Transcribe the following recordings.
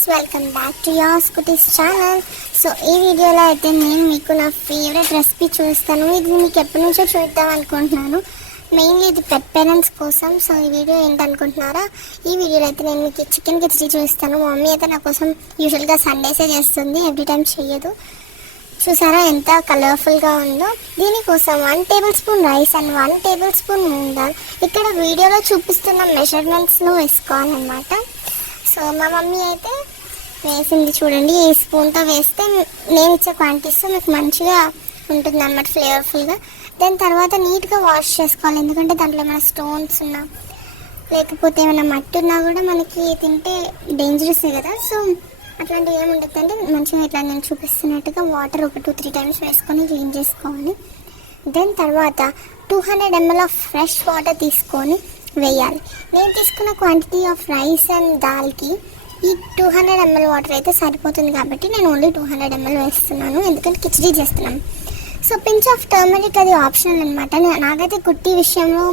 guys, welcome back to your Scooty's channel. So ఈ వీడియోలో అయితే నేను మీకు నా ఫేవరెట్ రెసిపీ చూస్తాను. ఇది మీకు ఎప్పటి నుంచో చూద్దాం అనుకుంటున్నాను. మెయిన్లీ ఇది పెట్ పేరెంట్స్ కోసం. సో ఈ వీడియో ఏంటనుకుంటున్నారా, ఈ వీడియోలో అయితే నేను మీకు చికెన్ కిచడీ చూస్తాను. మా మమ్మీ అయితే నా కోసం యూజువల్గా సండేసే చేస్తుంది, ఎవ్రీ టైం చెయ్యదు. చూసారా ఎంత కలర్ఫుల్గా ఉందో. దీనికోసం 1 table spoon rice and 1 table spoon moong dal ఇక్కడ వీడియోలో చూపిస్తున్న మెజర్మెంట్స్లో వేసుకోవాలన్నమాట. సో మా మమ్మీ అయితే వేసింది చూడండి. ఈ స్పూన్తో వేస్తే నేను ఇచ్చే క్వాంటిటీస్తో మీకు మంచిగా ఉంటుంది అన్నమాట, ఫ్లేవర్ఫుల్గా. దాని తర్వాత నీట్గా వాష్ చేసుకోవాలి, ఎందుకంటే దాంట్లో ఏమైనా స్టోన్స్ ఉన్నా లేకపోతే ఏమైనా మట్టి ఉన్నా కూడా మనకి తింటే డేంజరస్ కదా. సో అట్లాంటివి ఏమి ఉండదు అంటే మంచిగా ఇట్లా నేను చూపిస్తున్నట్టుగా వాటర్ ఒక 2-3 టైమ్స్ వేసుకొని క్లీన్ చేసుకోవాలి. దాని తర్వాత 200 ml ఆఫ్ ఫ్రెష్ వాటర్ తీసుకొని వేయాలి. నేను తీసుకున్న క్వాంటిటీ ఆఫ్ రైస్ అండ్ దాల్కి ఈ 200 ml వాటర్ అయితే సరిపోతుంది కాబట్టి నేను ఓన్లీ 200 ml వేస్తున్నాను, ఎందుకంటే కిచడీ చేస్తున్నాను. సో పించ్ ఆఫ్ టర్మరిక్ అది ఆప్షనల్ అనమాట. నాకైతే కుట్టి విషయంలో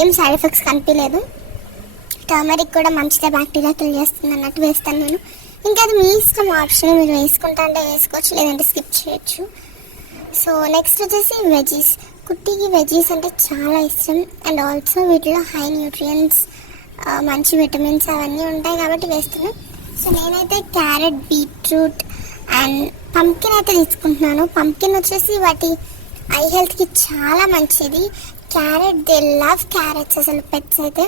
ఏం సైడ్ ఎఫెక్ట్స్ కనిపించలేదు. టర్మరిక్ కూడా మంచిగా బ్యాక్టీరియా కిల్ చేస్తుంది అన్నట్టు వేస్తాను నేను. ఇంకా అది మీ ఇష్టం, ఆప్షన్. మీరు వేసుకుంటా అంటే వేసుకోవచ్చు, లేదంటే స్కిప్ చేయొచ్చు. సో నెక్స్ట్ వచ్చేసి వెజీస్. కుట్టికి వెజీస్ అంటే చాలా ఇష్టం అండ్ ఆల్సో వీటిలో హై న్యూట్రియంట్స్, మంచి విటమిన్స్ అవన్నీ ఉంటాయి కాబట్టి వేస్తున్నాను. సో నేనైతే క్యారెట్, బీట్రూట్ అండ్ పంకిన్ అయితే తీసుకుంటున్నాను. పంకిన్ వచ్చేసి వాటి ఐ హెల్త్కి చాలా మంచిది. క్యారెట్, దే లవ్ క్యారెట్స్ అసలు పెట్స్ అయితే.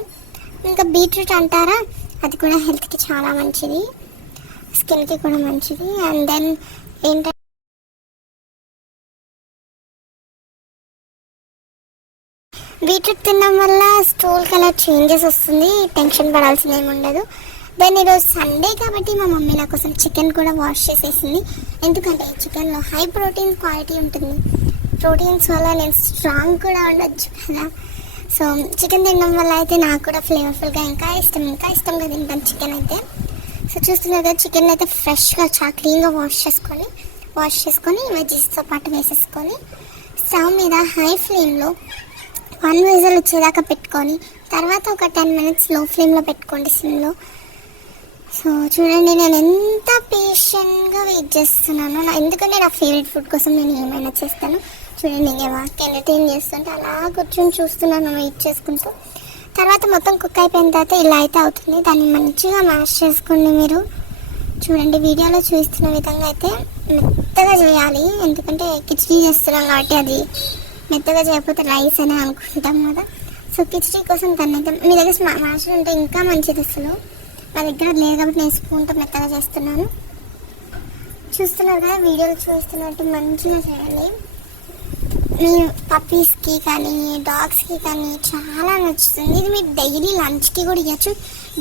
ఇంకా బీట్రూట్ అంటారా, అది కూడా హెల్త్కి చాలా మంచిది, స్కిన్కి కూడా మంచిది. అండ్ దెన్ ఏంటంటే బీట్రూట్ తినడం వల్ల స్టూల్ కలర్ చేంజెస్ వస్తుంది, టెన్షన్ పడాల్సిన ఏమి ఉండదు. దెన్ ఈరోజు సండే కాబట్టి మా మమ్మీ నా కోసం చికెన్ కూడా వాష్ చేసేసింది, ఎందుకంటే ఈ చికెన్లో హై ప్రోటీన్ క్వాలిటీ ఉంటుంది. ప్రోటీన్స్ వల్ల నేను స్ట్రాంగ్ కూడా ఉండొచ్చు కదా. సో చికెన్ తినడం వల్ల అయితే నాకు కూడా ఫ్లేవర్ఫుల్గా ఇంకా ఇష్టంగా తింటాను చికెన్ అయితే. సో చూస్తున్నారు కదా, చికెన్ అయితే ఫ్రెష్గా చాలా క్లీన్గా వాష్ చేసుకొని వెజీస్తో పాటు వేసేసుకొని స్టవ్ మీద హై ఫ్లేమ్లో 1 విజిల్ వచ్చేదాకా పెట్టుకొని తర్వాత ఒక 10 minutes లో ఫ్లేమ్లో పెట్టుకోండి, సిమ్లో. సో చూడండి నేను ఎంత పేషెంట్గా వెయిట్ చేస్తున్నాను, ఎందుకంటే నా ఫేవరెట్ ఫుడ్ కోసం నేను ఏమైనా చేస్తాను. చూడండి నేను వాక్ ఎంటర్టైన్ చేస్తుంటే అలా కూర్చొని చూస్తున్నాను, వెయిట్ చేసుకుంటూ. తర్వాత మొత్తం కుక్ అయిపోయిన తర్వాత ఇలా అయితే అవుతుంది. దాన్ని మంచిగా మ్యాష్ చేసుకోండి మీరు. చూడండి వీడియోలో చూస్తున్న విధంగా అయితే మెత్తగా చేయాలి, ఎందుకంటే కిచడీ చేస్తున్నాం కాబట్టి అది మెత్తగా చేయకపోతే రైస్ అని అనుకుంటాం కదా. సో కిచడీ కోసం దాన్ని అయితే మీ దగ్గర మ్యాషర్ ఉంటే ఇంకా మంచిది. అసలు నా దగ్గర లేదు కాబట్టి నేను స్పూన్తో మెత్తగా చేస్తున్నాను. చూస్తున్నారు కదా, వీడియోలు చూస్తున్నట్టు మంచిగా చేయాలి. మీ పప్పీస్కి కానీ డాగ్స్కి కానీ చాలా నచ్చుతుంది. ఇది మీరు డైలీ లంచ్కి కూడా ఇవ్వచ్చు.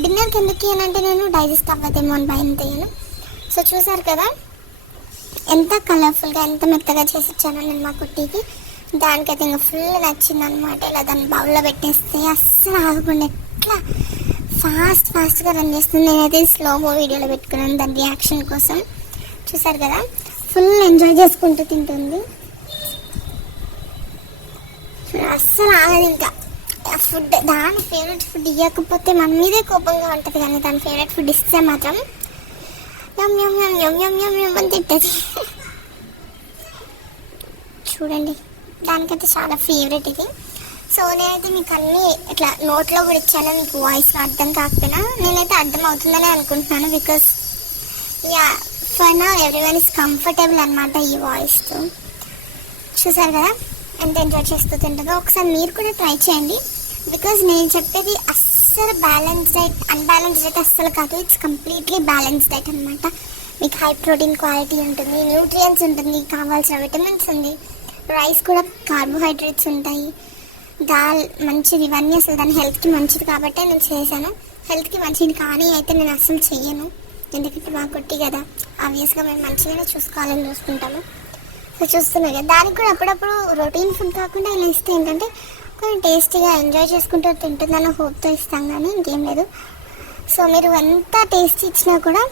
డిన్నర్కి ఎందుకు ఇవ్వనంటే నేను డైజెస్ట్ అవ్వదేమో అని భయం తీయను. సో చూసారు కదా ఎంత కలర్ఫుల్గా ఎంత మెత్తగా చేసి ఇచ్చాను నేను మా కుట్టికి. దానికైతే ఇంకా ఫుల్ నచ్చింది అనమాట. ఇలా దాన్ని బౌల్లో పెట్టేస్తే అస్సలు ఆగకుండా ఎట్లా ఫాస్ట్గా రన్ చేస్తుంది. నేనైతే స్లోమో వీడియోలో పెట్టుకున్నాను దాని రియాక్షన్ కోసం. చూసారు కదా ఫుల్ ఎంజాయ్ చేసుకుంటూ తింటుంది, అస్సలు ఆగదు. ఇంకా ఫుడ్ దాని ఫేవరెట్ ఫుడ్ ఇవ్వకపోతే మన మీదే కోపంగా ఉంటుంది, కానీ దాని ఫేవరెట్ ఫుడ్ ఇస్తే మాత్రం యమ్ యమ్ యమ్ యమ్ యమ్ యమ్ యమ్ అని తింటుంది. చూడండి దానికైతే చాలా ఫేవరెట్ ఇది. సో నేనైతే మీకు అన్నీ ఇట్లా నోట్లో కూడా ఇచ్చాను, మీకు వాయిస్ అర్థం కాకపోయినా నేనైతే అర్థం అవుతుందని అనుకుంటున్నాను. Because yeah for now everyone is comfortable అనమాట ఈ వాయిస్తో. చూసారు కదా ఎంత ఎంజాయ్ చేస్తూ తింటుందో. ఒకసారి మీరు కూడా ట్రై చేయండి. బికాజ్ నేను చెప్పేది అస్సలు బ్యాలెన్స్ డైట్, అన్బ్యాలెన్స్ డైట్ అస్సలు కాదు. ఇట్స్ కంప్లీట్లీ బ్యాలెన్స్ డైట్ అనమాట. మీకు హై ప్రోటీన్ క్వాలిటీ ఉంటుంది, న్యూట్రియంట్స్ ఉంటుంది, కావాల్సిన విటమిన్స్ ఉంది, రైస్ కూడా కార్బోహైడ్రేట్స్ ఉంటాయి, దాల్ మంచిది. ఇవన్నీ అసలు దాని హెల్త్కి మంచిది కాబట్టి నేను చేశాను. హెల్త్కి మంచిది కానీ అయితే నేను అస్సలు చెయ్యను, ఎందుకంటే మా కుట్టి కదా, ఆబ్వియస్గా మేము మంచిగానే చూసుకోవాలని చూసుకుంటాము. సో చూస్తున్నాయి కదా, దానికి కూడా అప్పుడప్పుడు రొటీన్ ఫుడ్ కాకుండా ఇలా ఇస్తే ఏంటంటే కొంచెం టేస్టీగా ఎంజాయ్ చేసుకుంటూ తింటుందన్న హోప్తో ఇస్తాం, కానీ ఇంకేం లేదు. సో మీరు ఎంత టేస్ట్ ఇచ్చినా కూడా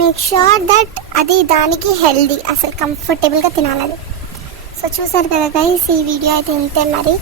మేక్ ష్యూర్ దట్ అది దానికి హెల్దీ, అసలు కంఫర్టబుల్గా తినాలి అది. సో చూసారు కదా గైస్, ఈ వీడియో అయితే ఇంతే మరి.